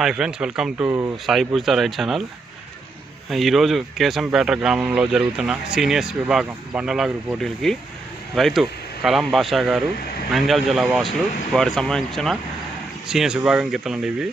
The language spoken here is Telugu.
Hi friends, welcome to Sai Pujitha right channel. ఈరోజు కేశంపేట గ్రామంలో జరుగుతున్న సీనియర్స్ విభాగం బండలాగురు పోటీలకి రైతు కలాం బాషా గారు, నంద్యాల జిల్లా వాసులు, వారికి సంబంధించిన సీనియర్స్ విభాగం గీతలండి ఇవి.